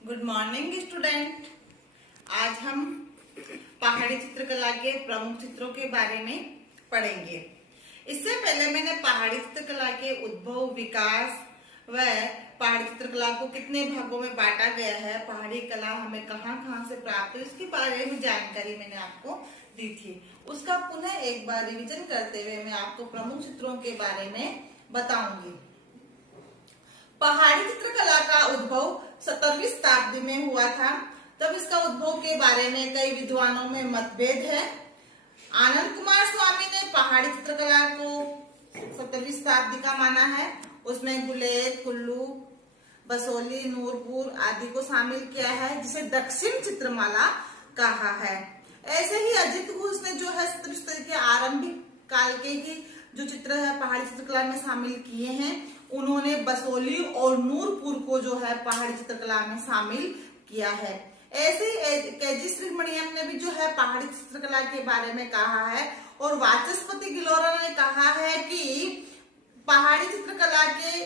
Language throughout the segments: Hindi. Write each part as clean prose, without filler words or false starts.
Good morning student. आज हम पहाड़ी चित्रकला के प्रमुख चित्रों के बारे में पढ़ेंगे। इससे पहले मैंने पहाड़ी चित्रकला के उद्भव, विकास व पहाड़ी चित्रकला को कितने भागों में बांटा गया है, पहाड़ी कला हमें कहाँ कहाँ से प्राप्त हुई, इसके बारे में जानकारी मैंने आपको दी थी। उसका पुनः एक बार रिवीजन करते हुए मैं आपको प्रमुख चित्रों के बारे में बताऊंगी। पहाड़ी चित्रकला का उद्भव 17वीं शताब्दी में हुआ था। तब इसका उद्भव के बारे में कई विद्वानों में मतभेद है। आनंद कुमार स्वामी ने पहाड़ी चित्रकला को 17वीं शताब्दी का माना है। उसमें गुलेर, कुल्लू, बसोली, नूरपुर आदि को शामिल किया है, जिसे दक्षिण चित्रमाला कहा है। ऐसे ही अजित घोष ने जो है 17वीं शताब्दी के आरंभिक काल के ही जो चित्र है पहाड़ी चित्रकला में शामिल किए हैं। उन्होंने बसोली और नूरपुर को जो है पहाड़ी चित्रकला में शामिल किया है। ऐसे ही केजी सुब्रमण्यम ने भी जो है पहाड़ी चित्रकला के बारे में कहा है और वाचस्पति गिलोरा ने कहा है कि पहाड़ी चित्रकला के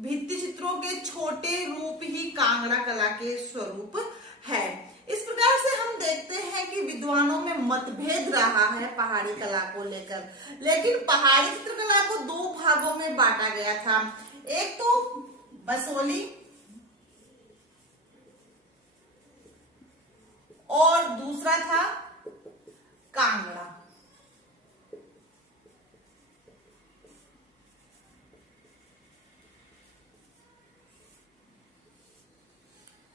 भित्ति चित्रों के छोटे रूप ही कांगड़ा कला के स्वरूप है। इस प्रकार से हम देखते हैं कि विद्वानों में मतभेद रहा है पहाड़ी कला को लेकर, लेकिन पहाड़ी चित्रकला को दो भागों में बांटा गया था। एक तो बसोली और दूसरा था कांगड़ा।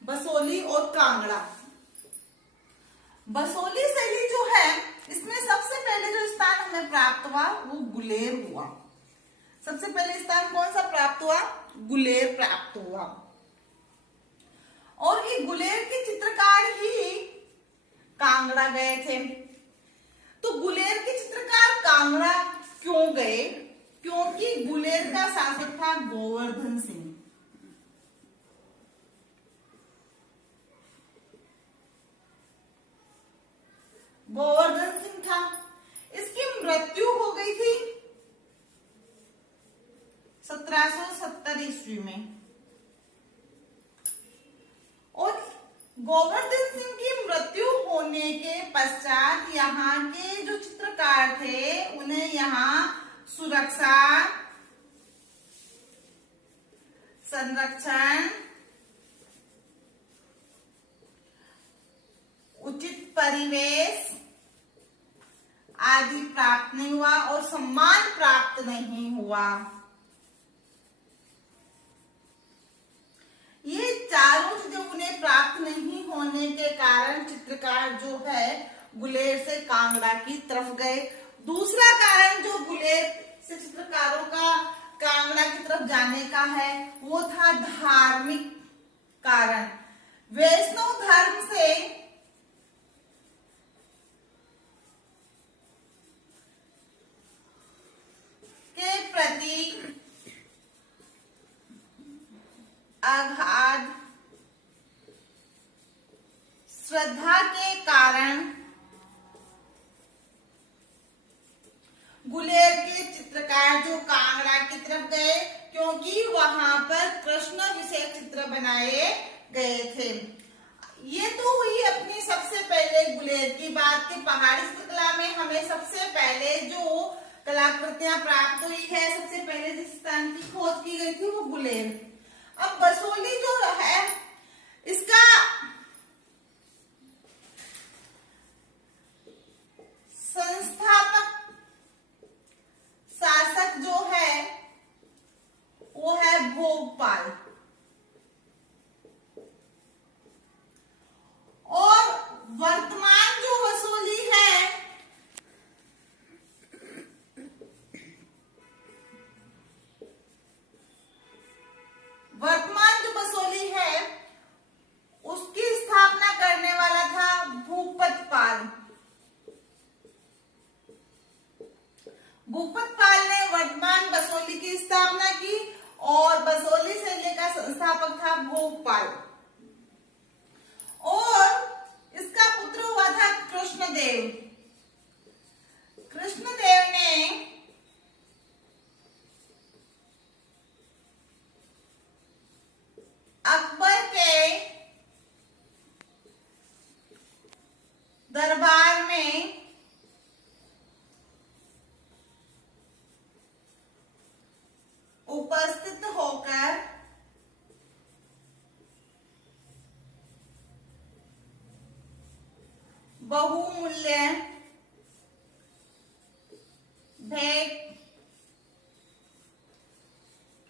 बसोली और कांगड़ा। बसोली शैली जो है इसमें सबसे पहले जो स्थान हमें प्राप्त हुआ वो गुलेर हुआ। सबसे पहले स्थान कौन सा प्राप्त हुआ? गुलेर प्राप्त हुआ। और ये गुलेर के चित्रकार ही कांगड़ा गए थे। तो गुलेर के चित्रकार कांगड़ा क्यों गए? क्योंकि गुलेर का शासक था गोवर्धन सिंह। गोवर्धन सिंह था। इसकी मृत्यु हो गई थी 1770 ईस्वी में। और गोवर्धन सिंह की मृत्यु होने के पश्चात यहाँ के जो चित्रकार थे उन्हें यहाँ सुरक्षा, संरक्षण, उचित परिवेश आदि प्राप्त नहीं हुआ और सम्मान प्राप्त नहीं हुआ। ये चारों चीजें उन्हें प्राप्त नहीं होने के कारण चित्रकार जो है गुलेर से कांगड़ा की तरफ गए। दूसरा कारण जो गुलेर से चित्रकारों का कांगड़ा की तरफ जाने का है वो था धार्मिक कारण। वैष्णव धर्म से के प्रति अगाध श्रद्धा के कारण गुलेर के चित्रकार जो कांगड़ा की तरफ गए, क्योंकि वहां पर कृष्ण विषय चित्र बनाए गए थे। ये तो हुई अपनी सबसे पहले गुलेर की बात कि पहाड़ी चित्रकला में हमें सबसे पहले जो कलाकृतियां प्राप्त हुई है, सबसे पहले जिस स्थान की खोज की गई थी वो गुलेर। अब बसोली जो है इसका संस्थापक शासक जो है वो है भोपाल। और वर्तमान जो बसोली है उसकी स्थापना करने वाला था भूपतपाल। भूपतपाल ने वर्तमान बसोली की स्थापना की और बसोली शैली का संस्थापक था भोपाल। और इसका पुत्र हुआ था कृष्णदेव। कृष्णदेव ने अकबर के बहुमूल्य भेंट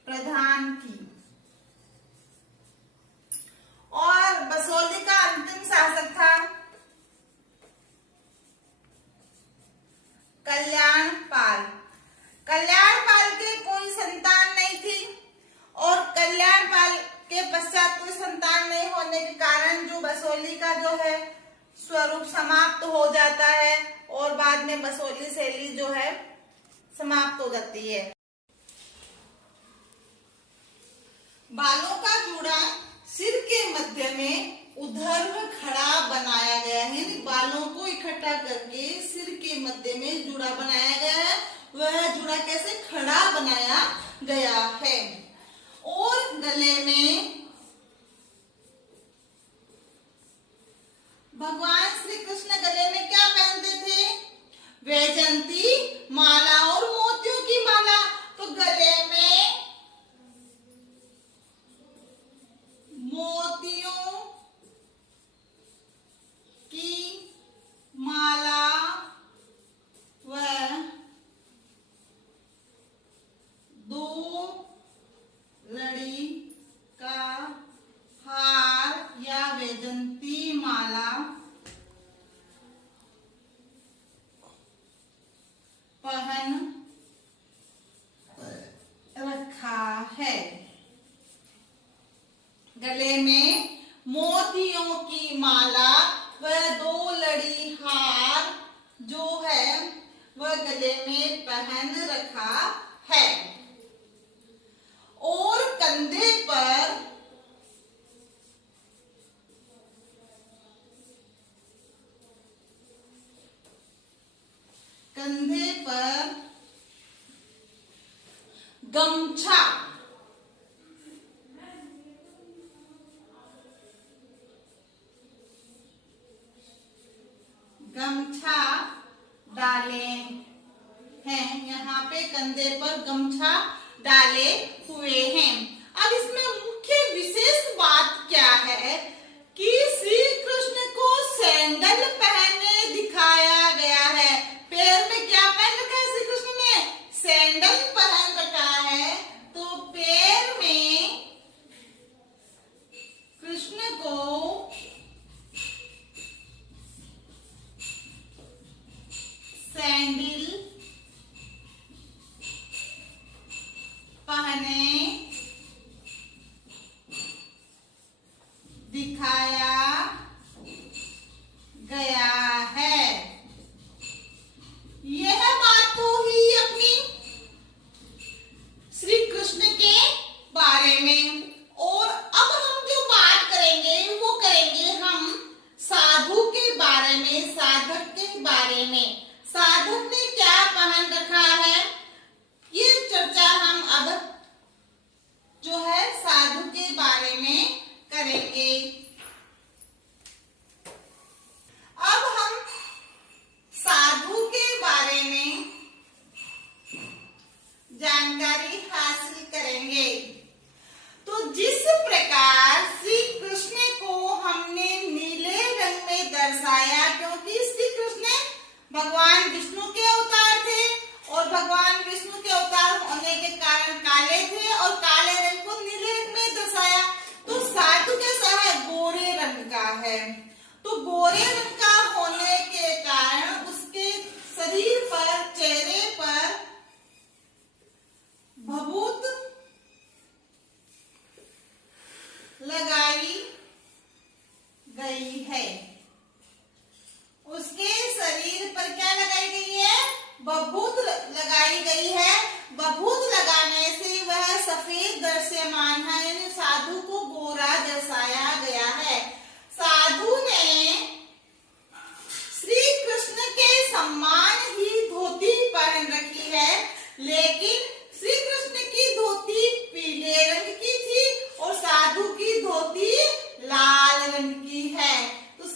प्रदान की। और बसोहली का अंतिम शासक था कल्याणपाल। कल्याणपाल के कोई संतान नहीं थी और कल्याणपाल के पश्चात कोई संतान नहीं होने के कारण जो बसोहली का जो है स्वरूप समाप्त हो जाता है और बाद में बसोहली शैली जो है समाप्त हो जाती है। बालों का जूड़ा सिर के मध्य में ऊर्ध्व खड़ा बनाया गया है, यानी बालों को इकट्ठा करके सिर के मध्य में जूड़ा बनाया गया है। वह जूड़ा कैसे खड़ा बनाया गया है। और गले में भगवान श्री कृष्ण गले में क्या पहनते थे? वैजयंती माला और मोतियों की माला। तो गले में मोतियों की माला व दो लड़ी का हार या वैजयंती माला पहन रखा है। गले में मोतियों की माला व दो लड़ी हार जो है वह गले में पहन रखा है। और कंधे पर गमछा डाले हैं। यहाँ पे कंधे पर गमछा डाले हुए हैं। अब इसमें मुख्य विशेष बात क्या है कि श्री कृष्ण को सैंडल पहने दिखाया गया है। पैर में क्या पहन रखा है? श्री कृष्ण ने सैंडल पहन रखा है। तो पैर में कृष्ण को सैंडल पहने दिखाया गया है। यह बात तो ही अपनी श्री कृष्ण के बारे में। और अब हम जो बात करेंगे वो करेंगे हम साधु के बारे में, साधक के बारे में। साधक ने क्या पहन रखा है ये चर्चा हम अब जो है साधु के बारे में करेंगे। अब हम साधु के बारे में जानकारी हासिल करेंगे। तो जिस प्रकार श्री कृष्ण को हमने नीले रंग में दर्शाया, क्योंकि श्री कृष्ण भगवान विष्णु के अवतार थे और भगवान विष्णु के अवतार होने के कारण काले थे और काले रंग को नीले रंग में दर्शाया। तो साधु कैसा है? गोरे रंग का है। तो गोरे रंग का होने के कारण उसके शरीर पर, चेहरे पर भभूत लगाई गई है। उसके शरीर पर क्या लगाई गई है? बभूत लगाई गई है। बभूत लगाने से वह सफेद दृश्यमान है, यानी साधु को गोरा दर्शाया गया है। साधु ने श्री कृष्ण के सम्मान ही धोती पहन रखी है, लेकिन श्री कृष्ण की धोती पीले रंग की थी और साधु की धोती लाल रंग की है। तो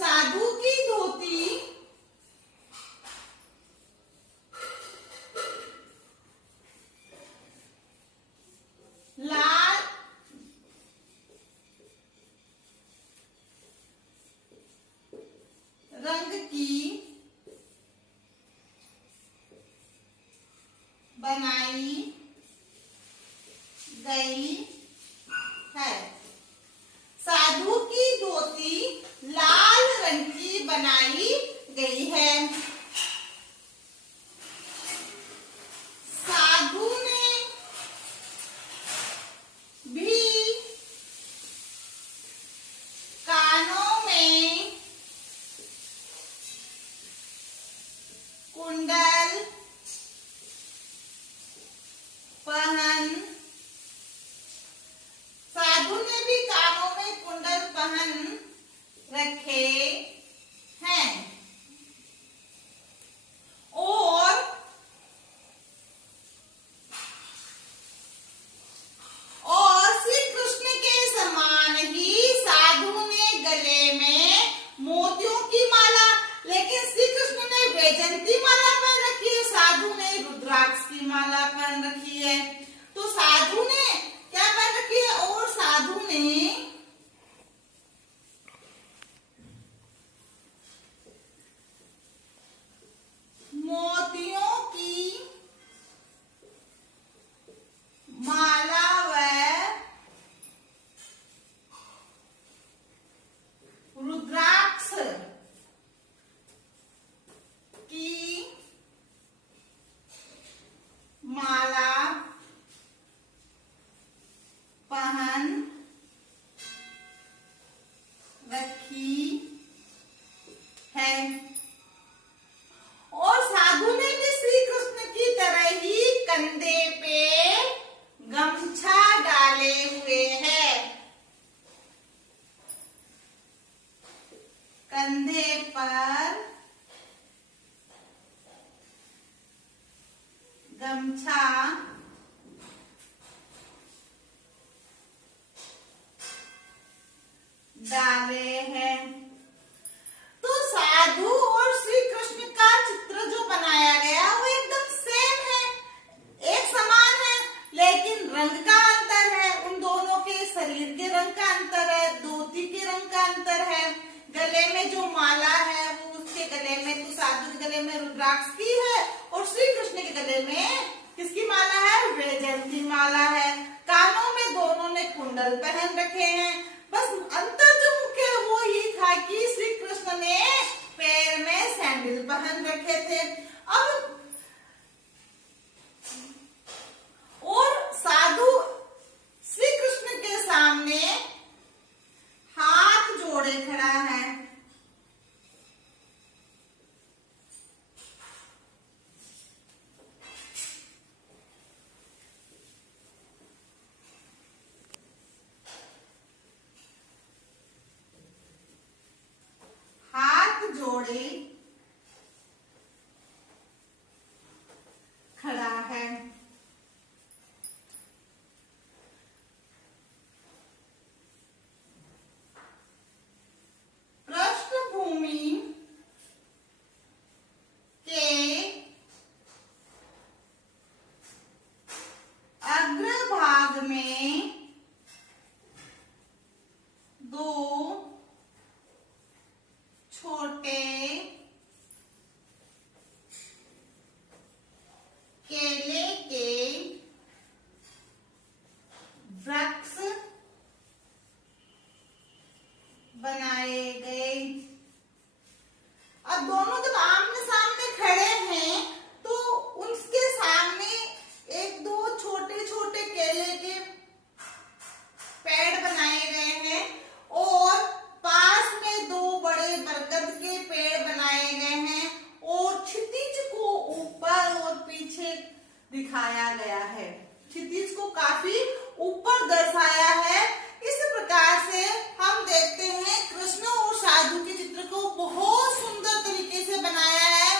रखे हैं। और श्री कृष्ण के समान ही साधु ने गले में मोतियों की माला, लेकिन श्री कृष्ण ने वैजयंती माला पहन रखी है, साधु ने रुद्राक्ष की माला पहन रखी है। तो साधु ने क्या पहन रखी है? और साधु ने मोतियों की माला व रुद्राक्ष की माला पहन रखी है। और साधु ने भी श्री कृष्ण की तरह ही कंधे पे गमछा डाले हुए हैं। कंधे पर गमछा डाले हैं। तो साधु और श्री कृष्ण का चित्र जो बनाया गया वो एकदम सेम है, एक समान है, लेकिन रंग का अंतर है। उन दोनों के शरीर के रंग का अंतर है, धोती के रंग का अंतर है, गले में जो माला है वो उसके गले में, तो साधु के गले में रुद्राक्ष की है और श्री कृष्ण के गले में किसकी माला है? वैजयंती माला है। कानों में दोनों ने कुंडल पहन रखे हैं। बस अंतर जो मुख्य है वो ही था कि श्री कृष्ण ने पैर में सैंडल पहन रखे थे। अब और साधु श्री कृष्ण के सामने हाथ जोड़े खड़ा है। जोड़े खड़ा है। पृष्ठभूमि के अग्रभाग में दो छोटे केले के वृक्ष बनाए गए। अब दोनों जब आमने सामने खड़े हैं तो उनके सामने एक दो छोटे छोटे केले के पेड़ बनाए गए हैं और पास में दो बड़े बरगद के पेड़ बनाए गए हैं और क्षितिज को ऊपर और पीछे दिखाया गया है। क्षितिज को काफी ऊपर दर्शाया है। इस प्रकार से हम देखते हैं कृष्ण और साधु के चित्र को बहुत सुंदर तरीके से बनाया है।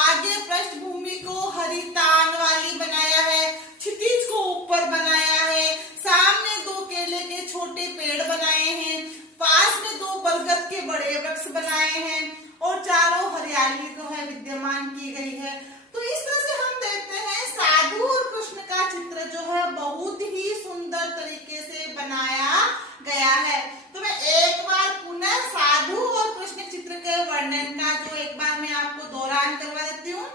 आगे पृष्ठभूमि को हरी तान वाली बनाया है, क्षितिज को ऊपर बनाया है, सामने दो केले के छोटे पेड़ बनाए हैं, पास में दो बरगद के बड़े वृक्ष बनाए हैं और चारों हरियाली जो है विद्यमान की गई है। तो इस तरह से हम देखते हैं साधु और कृष्ण का चित्र जो है बहुत ही सुंदर तरीके से बनाया गया है। तो मैं एक बार पुनः साधु और कृष्ण चित्र के वर्णन का जो एक बार मैं आपको दोहरान करवा देती हूँ।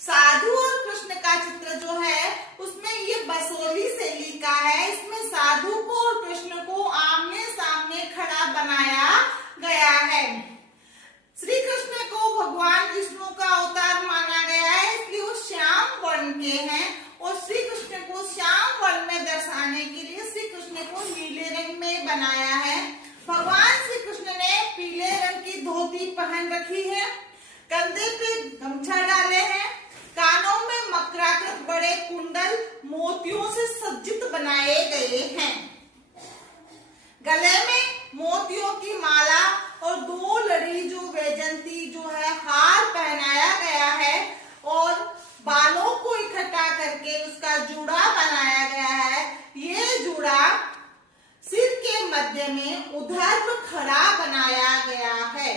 साधु और कृष्ण का चित्र जो है उसमें ये बसोली शैली का है। इसमें साधु को और कृष्ण को आमने सामने खड़ा बनाया गया है। श्री कृष्ण को भगवान विष्णु का अवतार माना गया है, इसलिए वो श्याम वर्ण के हैं और श्री कृष्ण को श्याम वर्ण में दर्शाने के लिए श्री कृष्ण को नीले रंग में बनाया है। भगवान श्री कृष्ण ने पीले रंग की धोती पहन रखी है, कंधे पे गमछा डाले हैं, कानों में मकराकृत बड़े कुंडल मोतियों से सज्जित बनाए गए हैं, गले में मोतियों की माला भरी जो वैजयंती जो है हार पहनाया गया है और बालों को इकट्ठा करके उसका जूड़ा बनाया गया है। ये जूड़ा सिर के मध्य में ऊर्ध्व खड़ा बनाया गया है।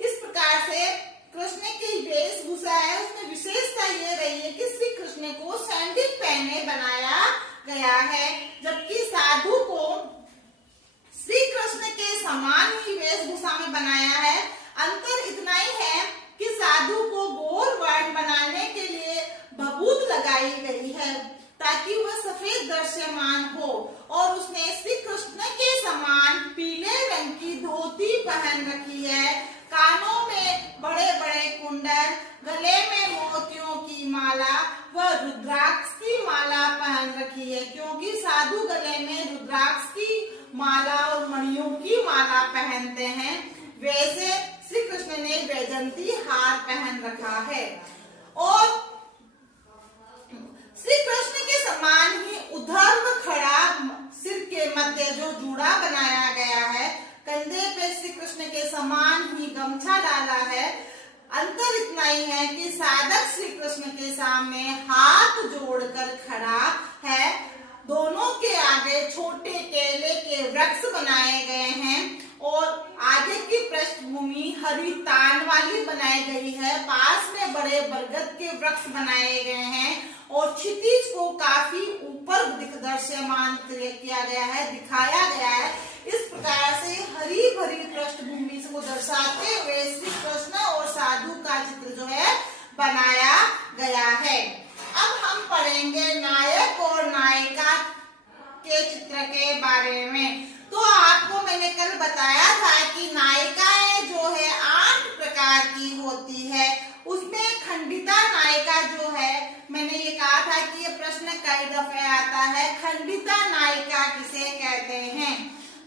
इस प्रकार से कृष्ण की वेशभूषा है उसमें विशेषता ये रही है कि श्री कृष्ण को सैंडल पहने बनाया गया है, जबकि साधु को श्री कृष्ण के समान ही वेशभूषा में बनाया है। अंतर इतना ही है कि साधु को गोल वर्ण बनाने के लिए भभूत लगाई गई है ताकि वह सफेद दृश्यमान हो, और उसने श्री कृष्ण के समान पीले रंग की धोती पहन रखी है। कानों में बड़े बड़े कुंडल, गले में मोतियों की माला व रुद्राक्ष की माला पहन रखी है, क्योंकि साधु गले में रुद्राक्ष की माला और मणियों की माला पहनते हैं, वैसे श्री कृष्ण ने वैजयंती हार पहन रखा है। और श्री कृष्ण के समान ही ऊर्ध्व खड़ा सिर के मध्य जो जूड़ा बनाया गया है, कंधे पे श्री कृष्ण के समान ही गमछा डाला है। अंतर इतना ही है कि साधक श्री कृष्ण के सामने हाथ जोड़कर खड़ा है। दोनों के आगे छोटे केले के वृक्ष बनाए गए हैं और आगे की पृष्ठभूमि हरी तान वाली बनाई गई है। पास में बड़े बरगद के वृक्ष बनाए गए हैं और क्षितिज को काफी ऊपर दृश्यमान किया गया है, दिखाया गया है। इस प्रकार से हरी भरी पृष्ठभूमि को दर्शाते हुए श्री कृष्ण और साधु का चित्र जो है बनाया गया है। अब हम पढ़ेंगे नायक और नायिका के चित्र के बारे में। तो आपको मैंने कल बताया था कि नायिकाएं जो है 8 प्रकार की होती है। उसमें खंडिता नायिका जो है, मैंने ये कहा था कि ये प्रश्न कई दफे आता है, खंडिता नायिका किसे कहते हैं।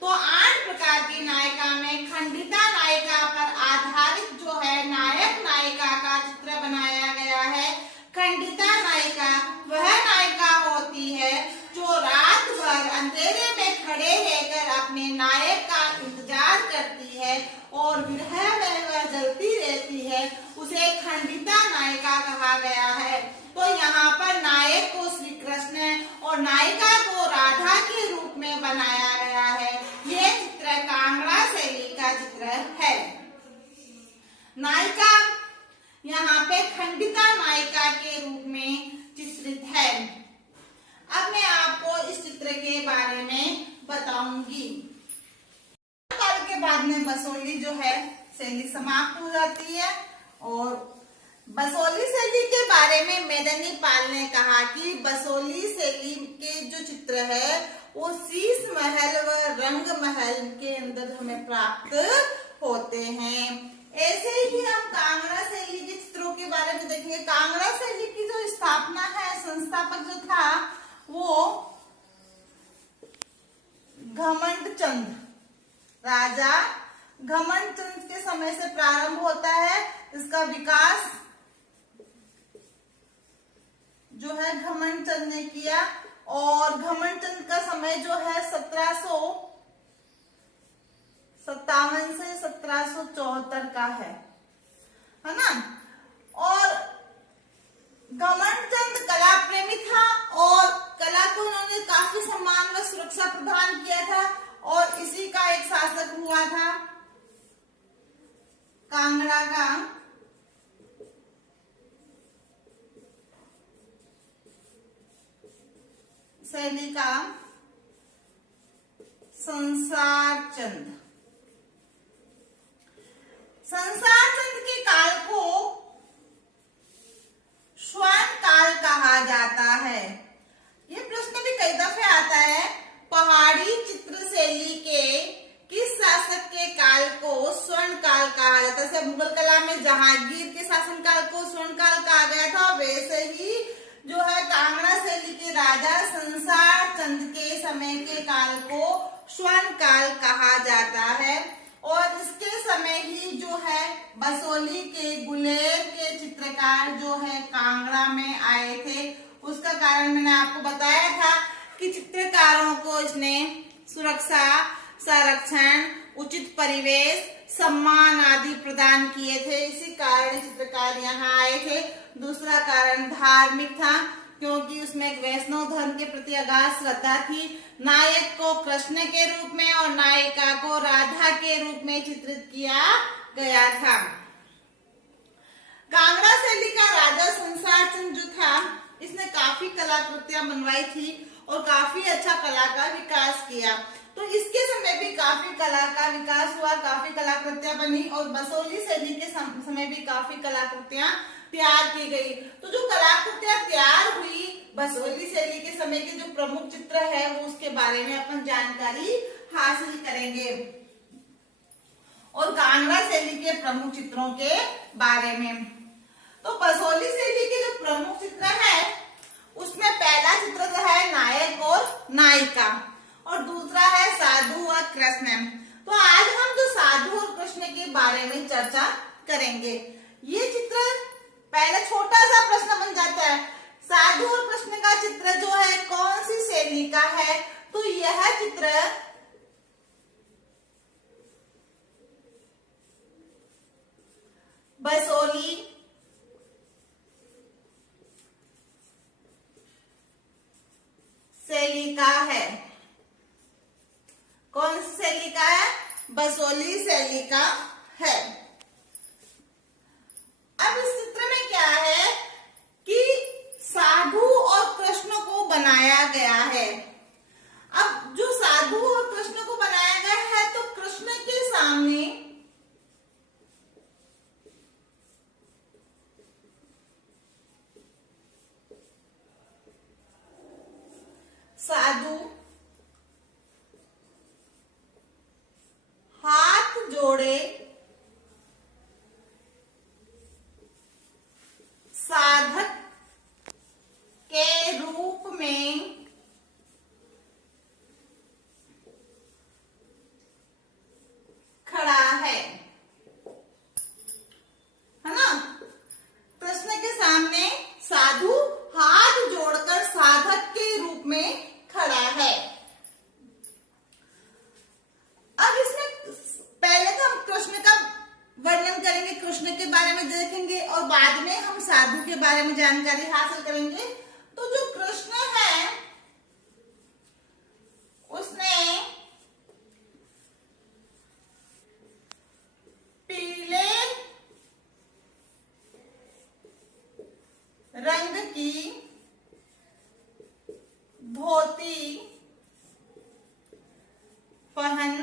तो 8 प्रकार की नायिका में खंडिता नायिका पर आधारित जो है नायक नायिका का चित्र बनाया गया है। खंडिता नायिका वह नायिका होती है जो रात भर अंधेरे में खड़े रहकर अपने नायक का इंतजार करती है और विरह में वह जलती रहती है, उसे खंडिता नायिका कहा गया है। तो यहाँ पर नायक को श्री कृष्ण और नायिका को राधा के रूप में बनाया गया है। ये चित्र कांगड़ा शैली का चित्र है। नायिका यहाँ पे खंडिता नायिका के रूप में चित्रित है। अब मैं आपको इस चित्र के बारे में बताऊंगी। काल के बाद में बसोली जो है शैली समाप्त हो जाती है और बसोली शैली के बारे में मेदनी पाल ने कहा कि बसोली शैली के जो चित्र है वो शीश महल व रंग महल के अंदर हमें प्राप्त होते हैं। ऐसे ही हम कांगड़ा शैली के चित्रों के बारे में देखेंगे। कांगड़ा शैली की जो स्थापना है, संस्थापक जो था वो घमंड चंद, राजा घमंड चंद के समय से प्रारंभ होता है। इसका विकास जो है घमंड चंद ने किया और घमंड चंद का समय जो है 1757 से 1774 का है ना। और घमंड चंद कला प्रेमी था और कला को उन्होंने काफी सम्मान व सुरक्षा प्रदान किया था और इसी का एक शासक हुआ था कांगड़ा का शैली का संसार चंद। संसार चंद के काल को स्वर्ण काल कहा जाता है। ये प्रश्न भी कई दफे आता है, पहाड़ी चित्र शैली के किस शासक के काल को स्वर्ण काल कहा जाता है। जैसे मुगल कला में जहांगीर के शासनकाल को स्वर्ण काल कहा गया था, वैसे ही जो है कांगड़ा शैली के राजा संसार चंद के समय के काल को स्वर्ण काल कहा जाता है। और इसके समय ही जो है बसोली के गुलेर के चित्रकार जो है कांगड़ा में आए थे। उसका कारण मैंने आपको बताया था कि चित्रकारों को इसने सुरक्षा, संरक्षण उचित परिवेश, सम्मान आदि प्रदान किए थे, इसी कारण चित्रकार यहाँ आए थे। दूसरा कारण धार्मिक था, क्योंकि उसमें एक वैष्णव धर्म के प्रति अगाध श्रद्धा थी। नायक को कृष्ण के रूप में और नायिका को राधा के रूप में चित्रित किया गया था। कांगड़ा शैली का राजा संसार चंद जो था, इसने काफी कलाकृतियां बनवाई थी और काफी अच्छा कला का विकास किया। तो इसके समय भी काफी कला का विकास हुआ, काफी कलाकृतियां बनी और बसोली शैली के समय भी काफी कलाकृतियां तैयार की गई। तो जो कलाकृतियां तैयार हुई बसोली शैली के समय के जो प्रमुख चित्र है वो उसके बारे में अपन जानकारी हासिल करेंगे और कांगड़ा शैली के प्रमुख चित्रों के बारे में। तो बसोली शैली के जो प्रमुख चित्र है उसमें पहला चित्र जो है नायक और नायिका और दूसरा है साधु और कृष्ण। तो आज हम जो साधु और कृष्ण के बारे में चर्चा करेंगे। ये चित्र पहले छोटा सा प्रश्न बन जाता है, साधु और कृष्ण का चित्र जो है कौन सी शैली का है? तो यह चित्र बसोली शैली का है। कौन सी शैली का है? बसोली शैली का है। अब इस चित्र में क्या है कि साधु और कृष्ण को बनाया गया है। अब जो साधु और कृष्ण को बनाया गया है तो कृष्ण के सामने साधु हाथ जोड़े साधक के रूप में खड़ा है ना? कृष्ण के सामने साधु हाथ जोड़कर साधक के रूप में खड़ा है। अब इसमें पहले तो हम कृष्ण का वर्णन करेंगे, कृष्ण के बारे में देखेंगे और बाद में हम साधु के बारे में जानकारी हासिल करेंगे। तो जो कृष्ण है उसने पीले रंग की धोती पहन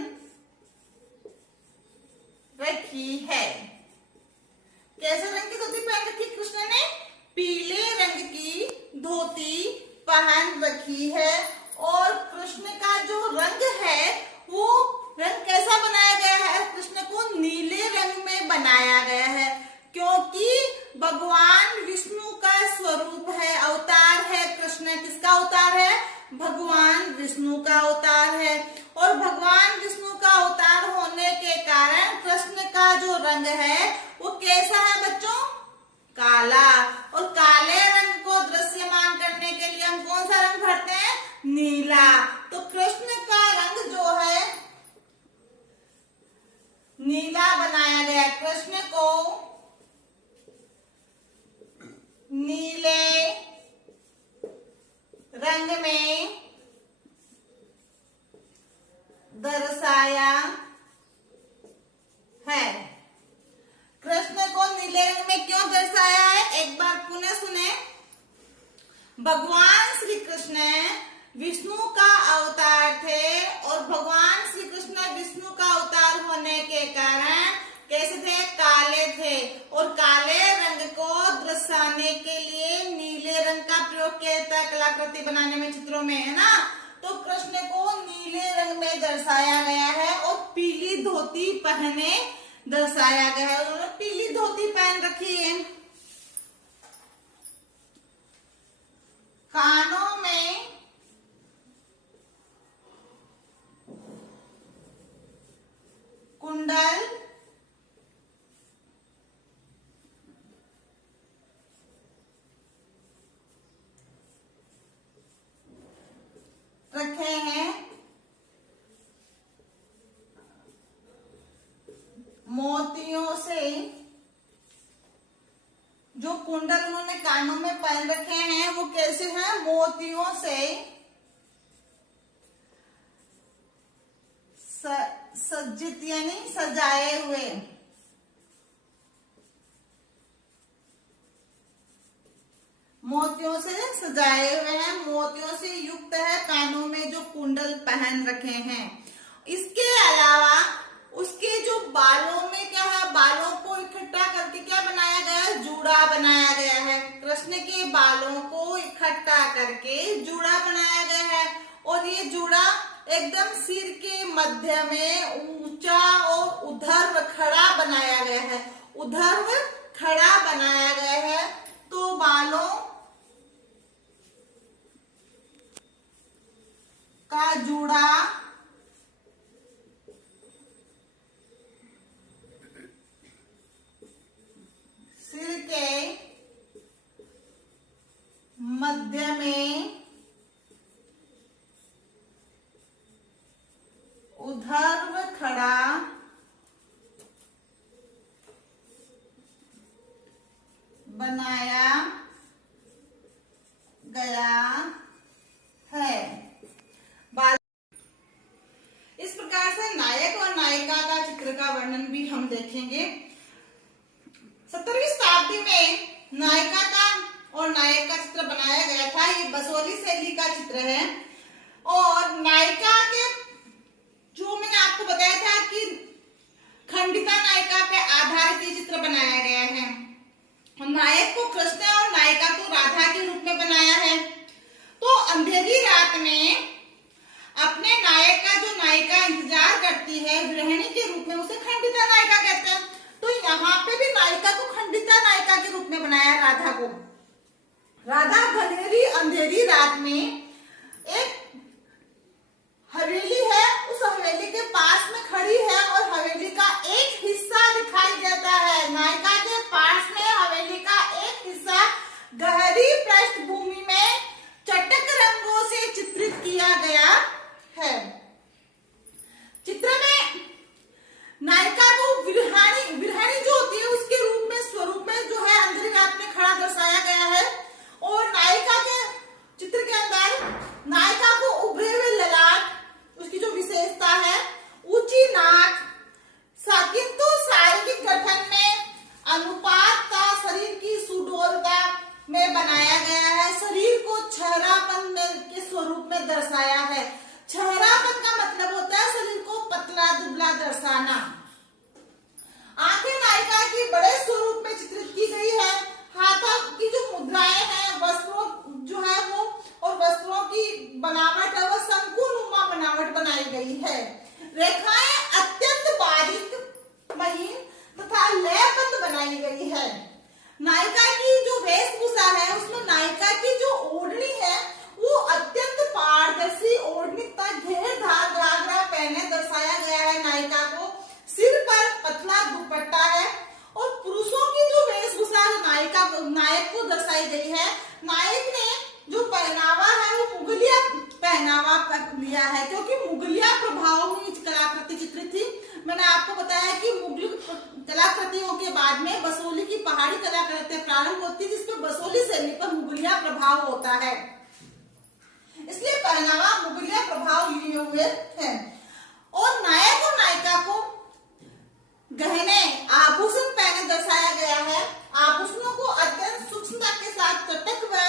रखी है। कैसे रंग की धोती पहन रखी? कृष्ण ने पीले रंग की धोती पहन रखी है और कृष्ण का जो रंग है वो रंग कैसा बनाया गया है? कृष्ण को नीले रंग में बनाया गया है, क्योंकि भगवान विष्णु का स्वरूप है, अवतार है। कृष्ण किसका अवतार है? भगवान विष्णु का अवतार है और भगवान विष्णु का अवतार होने के कारण कृष्ण का जो रंग है वो कैसा है बच्चों? काला। और काले रंग को दृश्यमान करने के लिए हम कौन सा रंग भरते हैं? नीला। तो कृष्ण का रंग जो है नीला बनाया गया। कृष्ण को नीले रंग में दर्शाया है। कृष्ण को नीले रंग में क्यों दर्शाया है? एक बार पुनः सुने। भगवान श्री कृष्ण विष्णु का अवतार थे और भगवान श्री कृष्ण विष्णु का अवतार होने के कारण कैसे थे? काले थे और काले रंग को दर्शाने के लिए नीले रंग का प्रयोग किया जाता है कलाकृति बनाने में, चित्रों में, है ना? तो कृष्ण को नीले रंग में दर्शाया गया है और पीली धोती पहने दर्शाया गया है। उन्होंने पीली धोती पहन रखी है। कानों में कुंडल रखे हैं मोतियों से, जो कुंडल उन्होंने कानों में पहन रखे हैं वो कैसे हैं? मोतियों से सज्जित यानी सजाए हुए। मोतियों से सजाए हुए हैं, मोतियों से युक्त है, कानों में जो कुंडल पहन रखे हैं। इसके अलावा उसके जो बालों में क्या है, बालों को इकट्ठा करके क्या बनाया गया है? जूड़ा बनाया गया है। कृष्ण के बालों को इकट्ठा करके जूड़ा बनाया गया है, और ये जूड़ा एकदम सिर के मध्य में ऊंचा और ऊर्ध्व खड़ा बनाया गया है। ऊर्ध्व खड़ा बनाया गया है, तो बालों का जूड़ा सिर के मध्य में ऊर्ध्व खड़ा बनाया गया है। इस प्रकार से नायक और नायिका का चित्र का वर्णन भी हम देखेंगे। 17वीं शताब्दी में नायिका का और नायक का चित्र बनाया गया था। ये बसोली शैली का चित्र है, और नायिका के जो मैंने आपको बताया था कि खंडिता नायिका पे आधारित ये चित्र बनाया गया है। नायक को कृष्ण और नायिका को राधा के रूप में बनाया है। तो अंधेरी रात में अपने नायक का जो नायिका इंतजार करती है गृहिणी के रूप में, उसे खंडिता नायिका कहते हैं। तो यहाँ पे भी नायिका को खंडिता नायिका के रूप में बनाया राधा को। राधा घनेरी अंधेरी रात में एक हवेली है, उस हवेली के पास में खड़ी है, और हवेली का एक हिस्सा दिखाई देता है। नायिका के पास में हवेली का एक हिस्सा गहरी पृष्ठभूमि में चटक रंगों से चित्रित किया गया है। चित्र में नायिका को विरहानी जो होती है उसके रूप में, स्वरूप में जो है अंधेरी रात में खड़ा दर्शाया गया है। और नायिका के चित्र के अंदर नायिका को उभरे हुए ललाट, उसकी जो विशेषता है, ऊंची नाक, किंतु शारीरिक गठन में अनुपात का शरीर की सुडौलता में बनाया गया है। शरीर को छहरापन के स्वरूप में दर्शाया है। छहरापन का मतलब होता है शरीर को पतला दुबला दर्शाना। आंखें नायिका की बड़े स्वरूप में चित्रित की गई है। हाथों की जो मुद्राएं हैं, वस्त्रों जो है वो, और वस्त्रों की बनावट है वो शंकुनुमा बनावट बनाई गई है। रेखाएं अत्यंत बारीक, महीन तथा लयबद्ध बनाई गई है। नायिका की जो वेशभूषा है उसमें नायिका की जो ओढ़नी है वो अत्यंत पारदर्शी ओढ़नी तथा घेरदार घाघरा पहने दर्शाया गया है नायिका को। सिर पर पतला दुपट्टा है, और पुरुषों की जो वेशभूषा नायक को दर्शाई गई है, नायक ने जो पहनावा है वो मुगलिया पहनावा लिया है, क्योंकि मुगलिया प्रभाव में कलाकृति चित्रित थी। मैंने आपको बताया कि मुगल कलाकृतियों के बाद में बसोली की पहाड़ी कलाकृति प्रारंभ होती है, जिसपे बसोली शैली पर मुगलिया प्रभाव होता है, इसलिए पहनावा मुगलिया प्रभाव लिए हुए है। और नायक और नायिका को गहने आभूषण पहने दर्शाया गया है। आभूषणों को अत्यंत सूक्ष्मता के साथ चटक व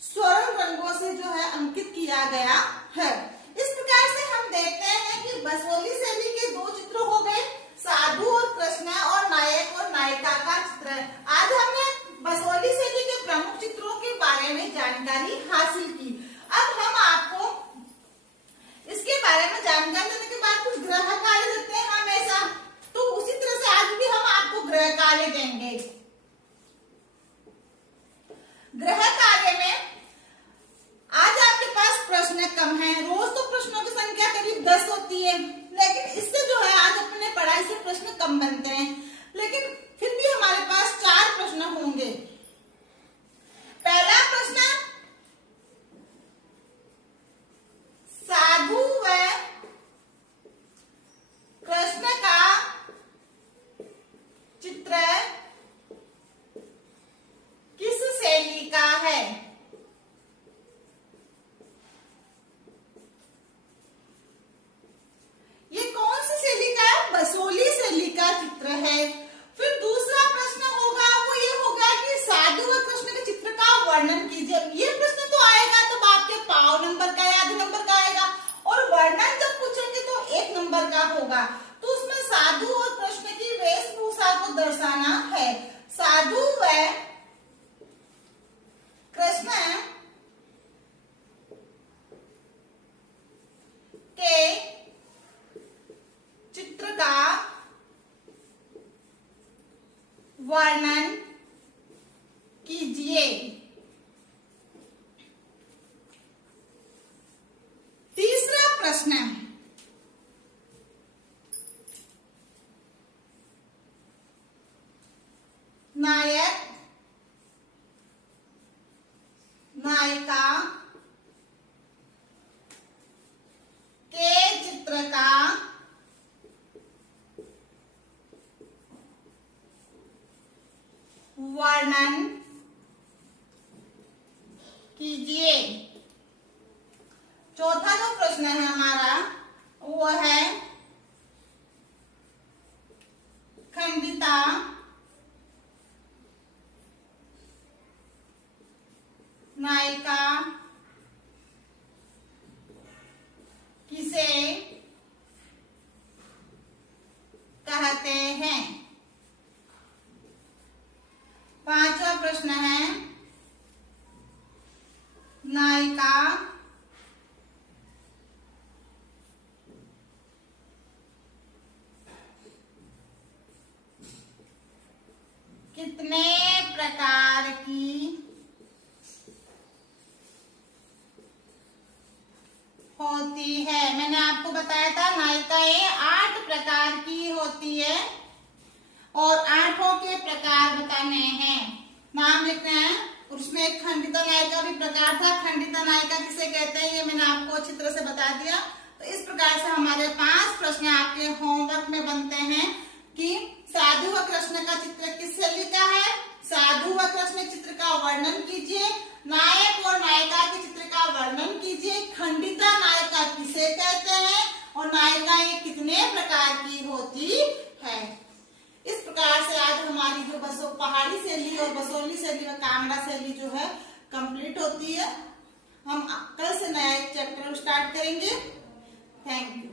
स्वर्ण रंगों से जो है अंकित किया गया है। इस प्रकार से हम देखते हैं कि बसोली शैली के दो चित्र हो गए, साधु और कृष्ण, और नायक और नायिका का चित्र है। आज हमने बसोली शैली के प्रमुख चित्रों के बारे में जानकारी हासिल की। अब हम आपको इसके बारे में जानकारी देने के बाद कुछ गृह कार्य देते हैं हमेशा, तो उसी तरह से आज भी हम आपको गृह कार्य देंगे। गृह कार्य में आज आपके पास प्रश्न कम है। रोज तो प्रश्नों की संख्या करीब 10 होती है, लेकिन इससे जो है आज अपने पढ़ाई से प्रश्न कम बनते हैं, लेकिन फिर भी हमारे पास 4 प्रश्न होंगे। पहला प्रश्न, साधु व होगा। तो उसमें साधु और कृष्ण की वेशभूषा को दर्शाना है। साधु व कृष्ण के चित्र का वर्णन कीजिए। तीसरा प्रश्न, नायक नायिका के चित्र का वर्णन कीजिए। चौथा जो प्रश्न है हमारा वो है खंडिता नायिका किसे कहते हैं। पांचवा प्रश्न है नायिका कितने प्रकार की होती है। मैंने आपको बताया था नायिकाएं 8 प्रकार की होती है और 8 के प्रकार बताने हैं, नाम लिखना है। उसमें एक खंडिता नायिका भी प्रकार था। खंडिता नायिका किसे कहते हैं ये मैंने आपको अच्छी तरह से बता दिया। तो इस प्रकार से हमारे 5 प्रश्न आपके होमवर्क में बनते हैं कि साधु व कृष्ण का चित्र किससे लिखा है, साधु व कृष्ण चित्र का वर्णन कीजिए, नायक और नायिका के चित्र का वर्णन कीजिए, खंडिता नायिका किसे कहते हैं और नायिकाएं कितने प्रकार की होती है। इस प्रकार से आज हमारी जो पहाड़ी शैली और बसोली शैली व कांगड़ा शैली जो है कंप्लीट होती है। हम कल से नया एक चैप्टर स्टार्ट करेंगे। Thank you.